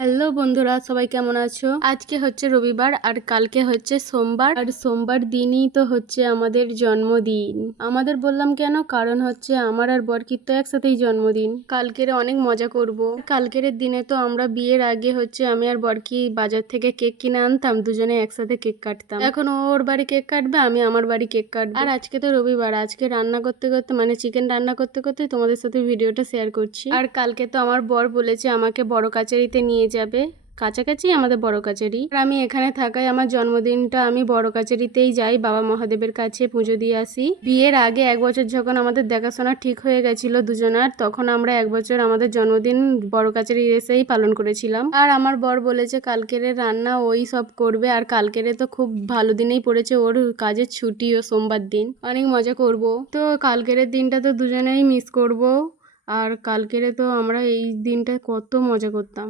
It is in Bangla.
হ্যালো বন্ধুরা, সবাই কেমন আছো? আজকে হচ্ছে রবিবার আর কালকে হচ্ছে সোমবার। আর সোমবার দিনই তো হচ্ছে আমাদের জন্মদিন। আমাদের বললাম কেন, কারণ হচ্ছে আমার আর বরকির তো একসাথেই জন্মদিন। কালকের অনেক মজা করব। কালকের দিনে তো আমরা বিয়ের আগে হচ্ছে আমি আর বরকি বাজার থেকে কেক কিনে আনতাম, দুজনে একসাথে কেক কাটতাম। এখন ও ওর বাড়ি কেক কাটবে, আমি আমার বাড়ি কেক কাটবো। আর আজকে তো রবিবার, আজকে রান্না করতে করতে মানে চিকেন রান্না করতে করতে তোমাদের সাথে ভিডিওটা শেয়ার করছি। আর কালকে তো আমার বর বলেছে আমাকে বড় কাচারিতে নিয়ে যাবে, কাছাকাছি আমাদের বড় কাচারি। আর আমি এখানে থাকাই আমার জন্মদিনটা আমি বড় কাচারিতেই যাই, বাবা মহাদেবের কাছে পুজো দিয়ে আসি। বিয়ের আগে 1 বছর যখন আমাদের দেখাশোনা ঠিক হয়ে গেছিল দুজনার, তখন আমরা 1 বছর আমাদের জন্মদিন বড় কাচারি এসেই পালন করেছিলাম। আর আমার বর বলেছে কালকের রান্না ওই সব করবে। আর কালকের তো খুব ভালো দিনেই পড়েছে, ওর কাজের ছুটি ও সোমবার দিন, অনেক মজা করব। তো কালকের দিনটা তো দুজনেই মিস করব। আর কালকের তো আমরা এই দিনটা কত মজা করতাম।